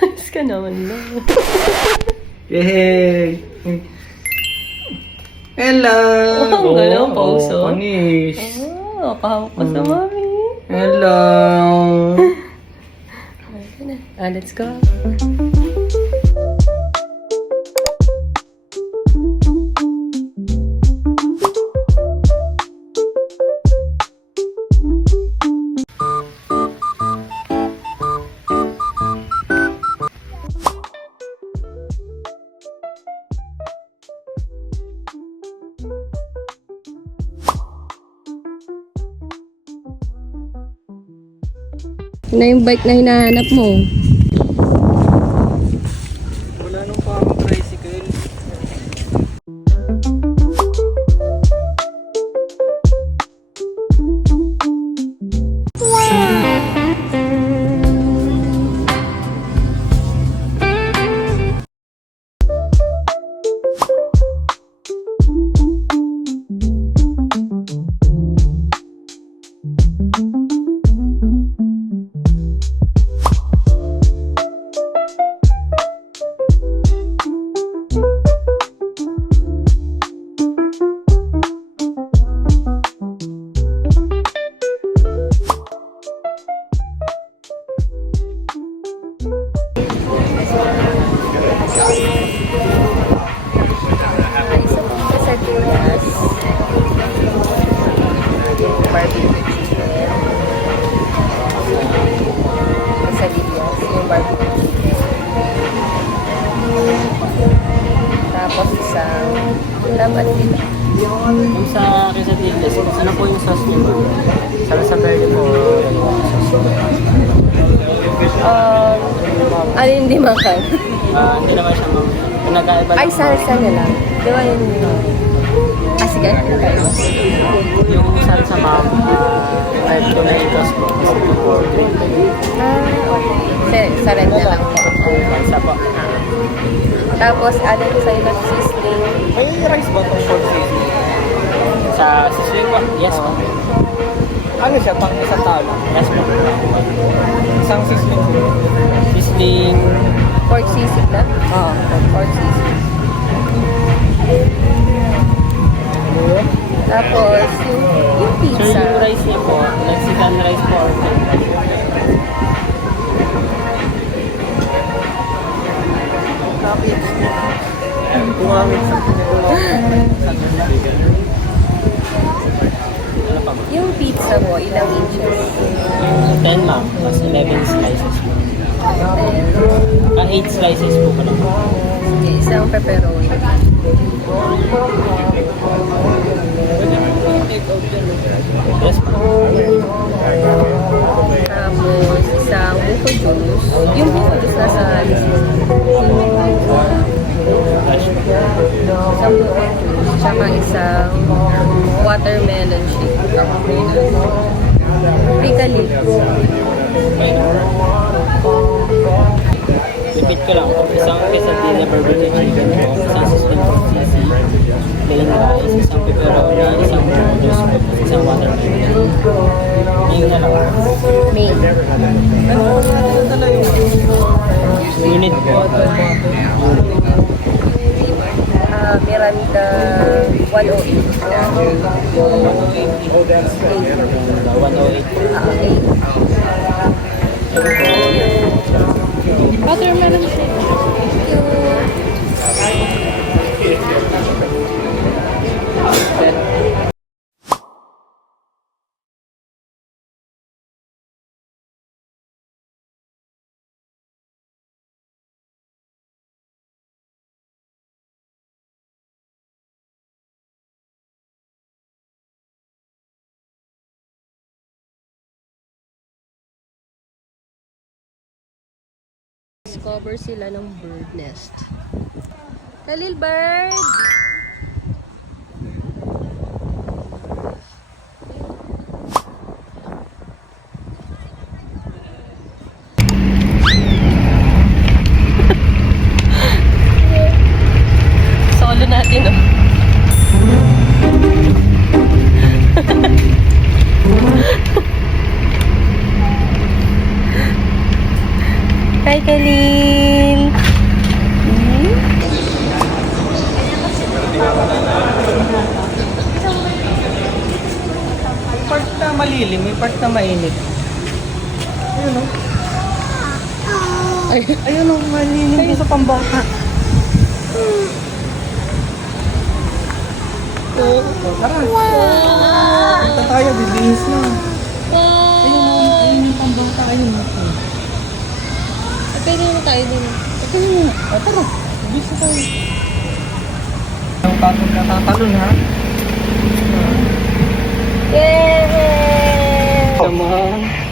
Ayos ka naman na. Yay! Hello! Oh, hello, Pauso. Panis. Oh, pahawak pa sa mami. Hello! Let's go. Na yung bike na hinahanap mo. Wala nung parang tricycle. Barbecue chicken. Quesadillas, yung barbecue chicken. Tapos isang ulam at dito. Yung sa quesadillas, ano po yung sauce niyo ba? Salsa verde po. Ano hindi makan? Hindi naman siya ma'am. Pinagkaiba Ay, salsa na lang. Di ba yun? Sige, ano kayo? yung salsa ma'am. Kahit tomatoes po. Kasi ito po, green pepper. Okay. Sa red na lang po. Salsa po. Tapos, ano ko sa'yo ng seasoning? May rice ba itong pork seasoning? Sa seasoning po? Yes po. Ano siya? Pang isang tao lang? Yes po. Isang seasoning po. Seasoning. Pork sisig na? Oo, pork sisig. Tapos, yung pizza. Sir, yung rice niya po, Mexican rice po or plain rice? Yung pizza mo, ilang inches? Yung 10 ma'am, plus 11 slices po. 8 slices po pala. Okay, isang pepperoni. Yes po. Tapos, isang buko juice. Yung buko juice nasa list. Fresh po. Isang buko juice. Tsaka isang watermelon shake. Pickle. Repeat ko lang. Isang quesadilla barbecue chicken po, isang seasoning pork sisig, plain rice, isang pepperoni, isang juice po, isang watermelon. Yung na lang. Main. Unit po. Miranda 108. 108. Watermelon shake. Thank you. Discover sila ng bird nest. Khalil bird! Solo natin, oh. Hi, Kalil! Part na malilim, may part na mainit. Ayun o. Ayun o, malilim sa pambata. Tara. Punta tayo, bibihis na. Ayun o, ayun yung pambata. Ayun o. Pwede mo tayo din. Tara, bibihis na tayo. Ang patong nakatalon ha. Yay! Come on.